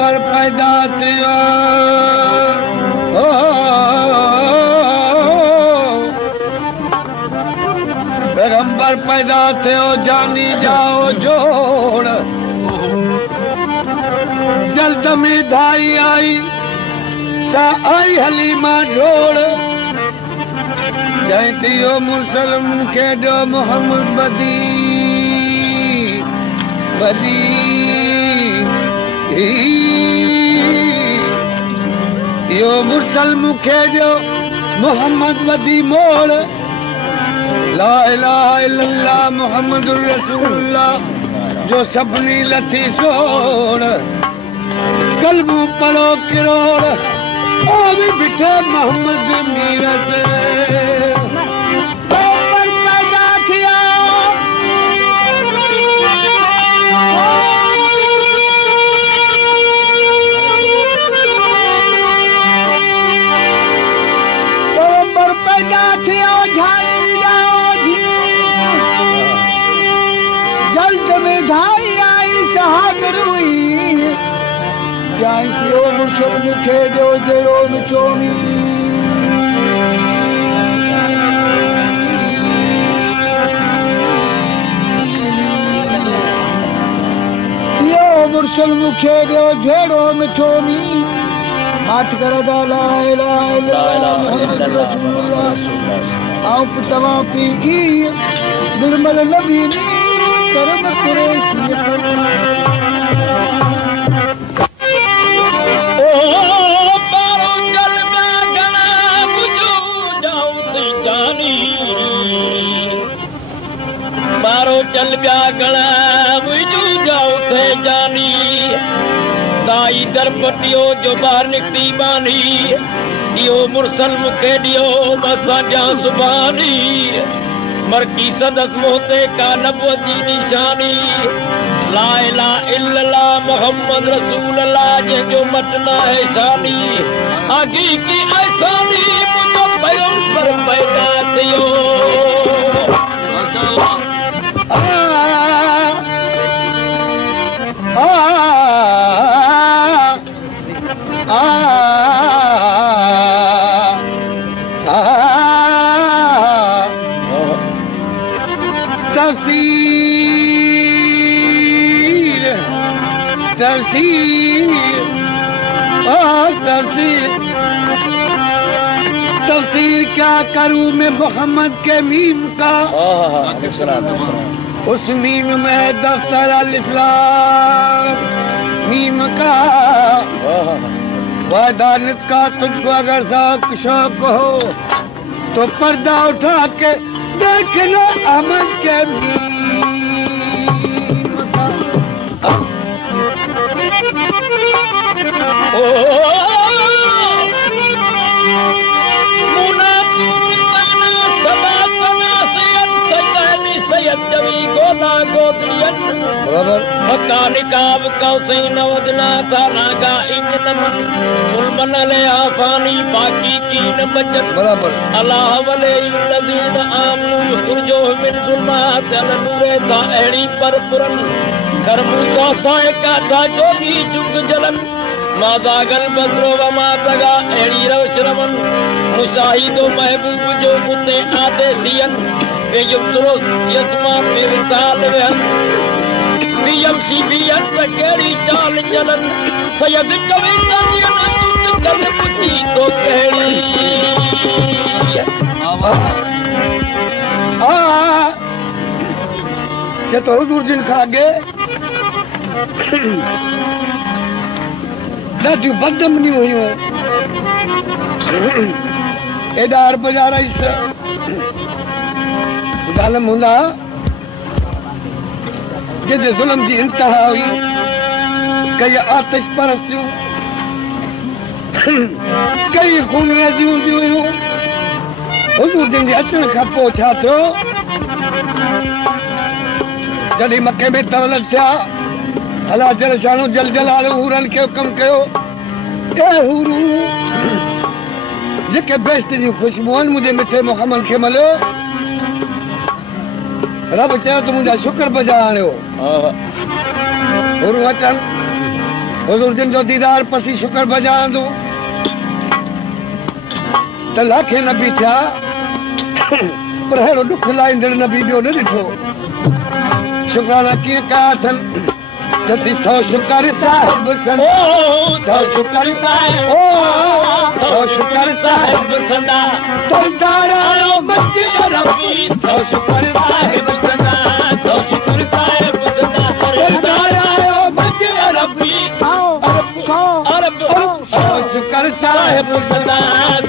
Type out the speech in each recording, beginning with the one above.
पैगंबर पैदा थियो पैगंबर पैदा थियो जानी जाओ जोड़ जल्द में धाई आई सा आई हलीमा ढोड़ जय दियो मुसलम के दो मोहम्मद बदी बदी यो मुसलम के दो मोहम्मद बदी मोड़ ला इलाहा इल्लल्लाह मुहम्मदुर रसूलुल्लाह जो सबनी लथी सोड़ कलमों पढ़ो किरोड़ ओ भी बिठे मोहम्मद मीरत पैदा किया पैगंबर पैदा किया जल्द में धाई आई सहादर हुई जाए कियो मुसलम मुखे जो जरो चोमी यो मुसलम मुखे जो जरो चोमी माठ कर ला इलाहा इल्लल्लाह मुहम्मद रसूलुल्लाह आओ तवा पी निर्मल नबी करम कुरैशी ओ बारो चल गना बुझू जाऊं ते जानी बारो चल गना बुझू जाऊं ते जानी दाई दरपटियो जो बाहर निकली बानी दियो मुरसल मुखे दियो बसा जा सुबानी मरकी सदस मोहते का नबुवती निशानी ला इलाहा इल्लल्लाह मुहम्मद रसूलुल्लाह जो मटना है शानी हकीकी ऐसानी मुझो पैगंबर पैदा थियो तफसीर क्या करूं मैं मोहम्मद के मीम का उस मीम में दफ्तर अलिफ लाम मीम का वादानित का तुझको अगर शौक हो तो पर्दा उठा के देखना अहमद के मीम का मकानिकाब कौसैन वदना थाना का इंजनमन मुलमनले आफानी बाकी कीन बचत बराबर अल्लाह वले लजीन आमनु खुरजो मिन जुल्मात अल नूरे ता एड़ी पर पुरन करमूसा साए का ता जोगी जुग जलन मादागल बसरो व मातगा एड़ी रवशरमन मुशाहिदो महबूब जो मुते आदेसियन वे युद्रो यस्मा मिरसाल वहन यमसी बियन केड़ी चाल चलन सैयद कविता गल पुछी तो केड़ी ये तो हुजूर जिन खागे ॾाढियूं बदमनियूं हुयूं एॾा अरब जा रईस ज़ालिम हूंदा जिते ज़ुल्म जी इंतहा हुई कई आतिश परस्तियूं कई खून रेज़ियूं हूंदियूं हुयूं हुजूर जिन जे अचण खां पोइ छा थियो जॾहिं मके में तवलद थिया अल्लाह जल शानो जल जलालो हूरन खे हुकम कयो ए हूरू जेके बेश्त जूं ख़ुशबू आहिनि मुंहिंजे मिठे मुहम्मद खे मलियो रब चयो त मुंहिंजा शुक्र बजा आणियो हूरू अचनि हुजूर जिन जो दीदार पसी शुक्र बजांदो त लाखे नबी थिया पर हेड़ो दुख लाईंदड़ नबी ॿियो न ॾिठो शुक्राना कीअं कया अथनि जति सौ शुक्र साहिब सदा सौ शुक्र साहिब सौ शुक्र साहिब सदा सरदार आयो मस्जिद रबी सौ शुक्र साहिब सदा सौ शुक्र साहिब सदा सरदार आयो मस्जिद रबी अरब सौ शुक्र साहिब सदा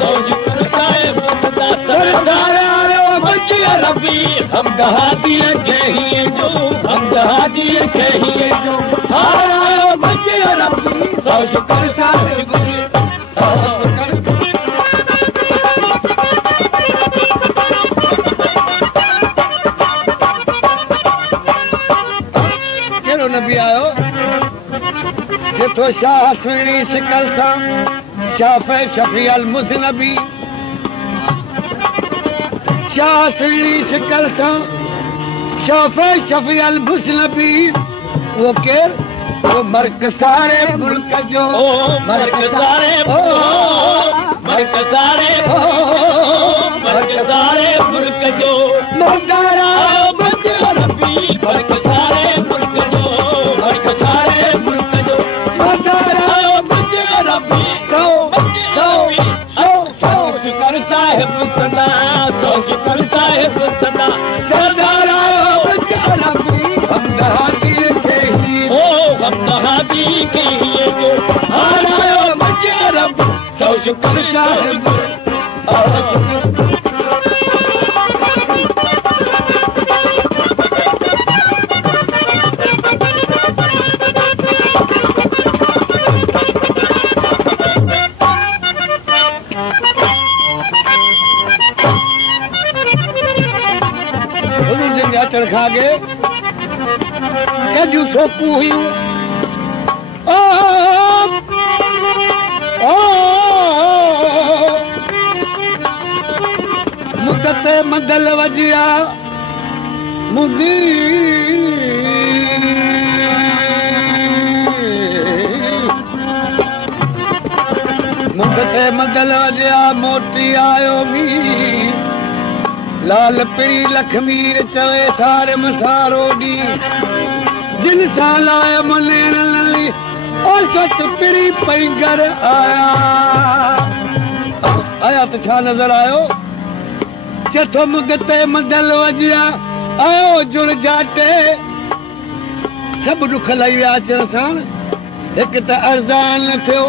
सौ शुक्र साहिब सदा सरदार आयो मस्जिद रबी हम दहादी कहिए जो हम दहादी कहिए जो हार आयो मस्जिद रबी सौ शुक्र साहिब सौ शुक्र केड़ो नबी आयो जिथो शाह सुहिणी शिकल सां शाफ़े शफ़ी अल मुज़नबी शाह सुहिणी शिकल सां शाफ़े शफ़ी अल मुज़नबी वो केर वो मर्क सारे मुल्क जो मर्क सारे मर्क सारे मर्क सारे मुल्क जो मर्दारा मस्जिद रबी मर्क सारे मुल्क जो मर्क सारे मुल्क जो मर्दारा मस्जिद रबी सौ शुक्र साहिब सदा सौ शुक्र साहिब सदा सरदारा मस्जिद रबी हम दहादी हम दहादी कहिए जो हार आयो मस्जिद रबी सौ शुक्र साहिब अचण खां अॻे कजूं सोपूं हुयूं मुदत मदल वजिया मुदी मुदत मदल वजिया मोटी आयो भी लाल पिरी लखमीर चवे सारे मसारो डी जिन सां लाय मनेण लली ओ सत पिरी पई घर आया त छा नज़र आयो चथो मुदत मदल वजिया आयो जुड़ जाटे सभु ॾुख लही विया अचण सां हिकु त अर्ज़ान न थियो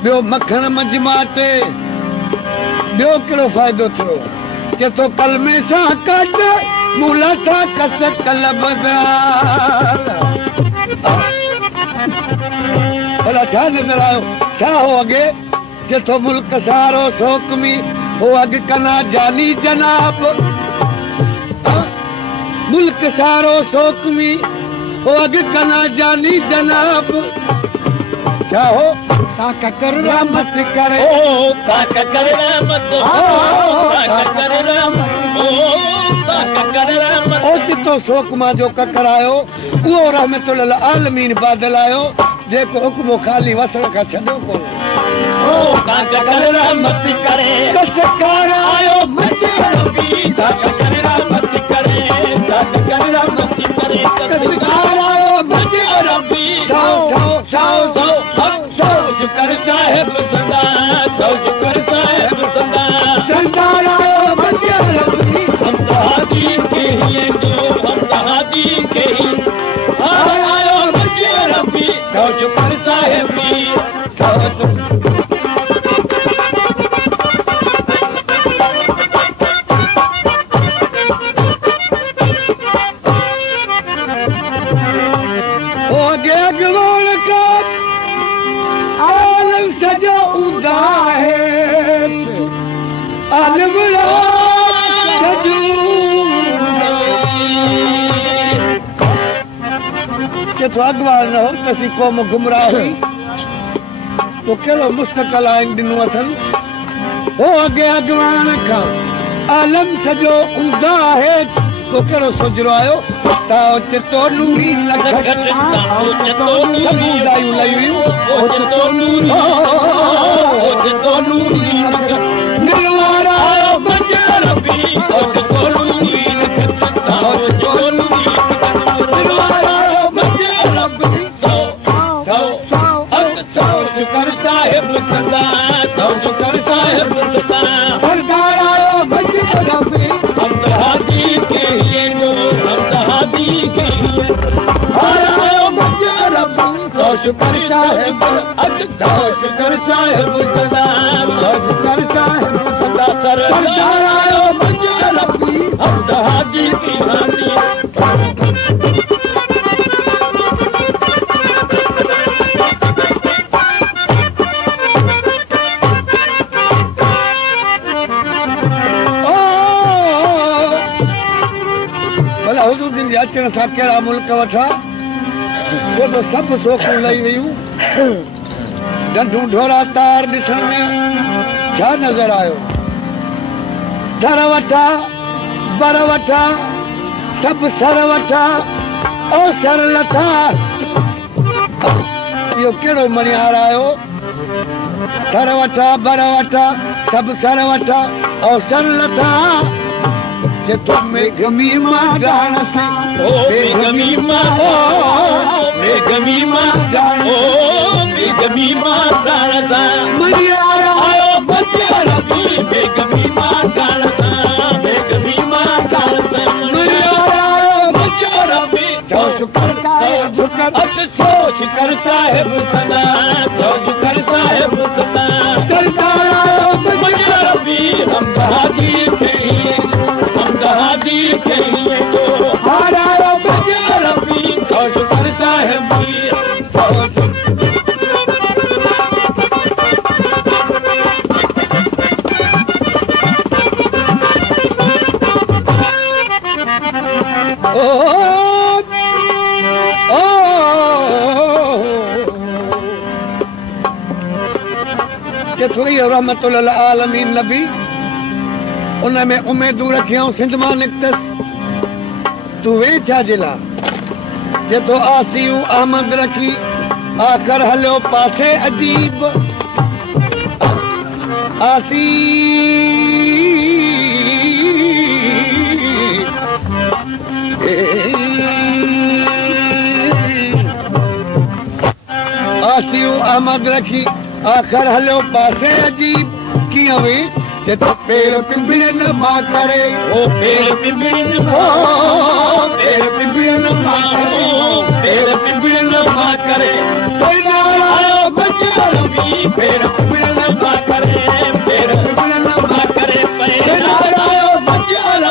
ॿियो मखण मजमाटे ॿियो कहिड़ो फ़ाइदो थियो चथो कलमे सां कढ मूला था कस कलब भला छा नज़र आयो छा हो अॻे चथो मुल्क सारो सोकमी हो अॻु कना जानी जनाब मुल्क सारो सोकमी हो अॻु कना जानी जनाब छा हो ताककर रहमत करे ओ ताककर रहमत ओ ताककर रहमत ओ ताककर रहमत ओ चितो सोकमा जो ककर आयो उहो रहमतुल आलमीन बादल आयो जेको हुक्म खाली वसण खां छॾियो कोन ओ ताककर रहमत करे कष्टकार आयो मस्जिद रबी ताककर रहमत करे ताककर रहमत करे कष्टकार आयो मस्जिद रबी सौ शुक्र साहिब सदा सौ शुक्र साहिब सदा सरदार आयो मस्जिद रबी हम दहादी कहिए जो हम दहादी कही हार आयो मस्जिद रबी सौ शुक्र साहिब तो अगवार न हो कसी क़ौम गुमराह हुई तो कहिड़ो मुस्तक़ल आइन ॾिनो अथनि हो अॻे अॻवान खां आलम सॼो ऊंधा आहे तो कहिड़ो सोजरो आयो ताओ चितो नूरी लखट ताओ चितो समुदायूं लयूं ओ चितो नूरी लखट निर्वारा बजर भी ओ चितो नूरी लखट ताओ चितो नूरी निर्वारा बजर भी सौ शुकर साहिब सदा सौ शुकर साहिब सदा सरदार आयो बजर भी हम हाजी के जो शुकर साहिब शुकर साहिब सदा शुकर साहिब सदा सरदार आयो बजर भी हम हाजी की हाजी अचण सां कहिड़ा मुल्क वठा छो त सभु सोखूं लही वियूं ढंढूं ढोरा तार ॾिसण में छा नज़र आयो दर वठा बर वठा सभु सर वठा ओ सर लथा इहो कहिड़ो मणिहार आयो दर वठा बर वठा सभु सर वठा ओ सर लथा मेघमी मां गाण सां मेघमी मां मेघमी मां गाण मेघमी मां गाण सां मणिहार आयो बजर भी मेघमी मां गाण सां मेघमी मां गाण सां मणिहार आयो बजर भी सौ शुकर साहिब सौ शुकर साहिब सदा सौ शुकर साहिब सदा सरदार आयो बजर भी हम हाजी के लिए हादी के लिए तो हारायो बजर भी सौ शुकर साहिब थोड़ी रहमतुल आलमीन नबी उन में उमेदूं रखियूं सिंध मां निकतसि तूं वे छा जे लाइ जे तो आसियूं आमद रखी आख़िर हलियो पासे अजीब आसी आसियूं आमद रखी आख़िर हलियो पासे अजीब कीअं वे पेर पिंबड़न मां करे ओ पेर पिंबड़न पेर पिंबड़न मां करे पेर पिंबड़न मां करे सरदार आयो बजर भी पेर पिंबड़न मां करे पेर पिंबड़न मां करे सरदार आयो बजर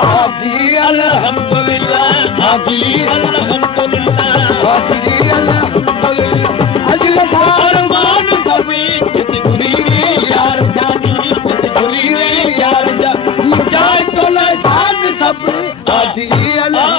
हाजी अल्हम्दुलिल्लाह हाजी अल्हम्दुलिल्लाह हाजी अल्हम्दुलिल्लाह अजल फरमान सभी यार जा तो ले साथ सब हाजी अल्लाह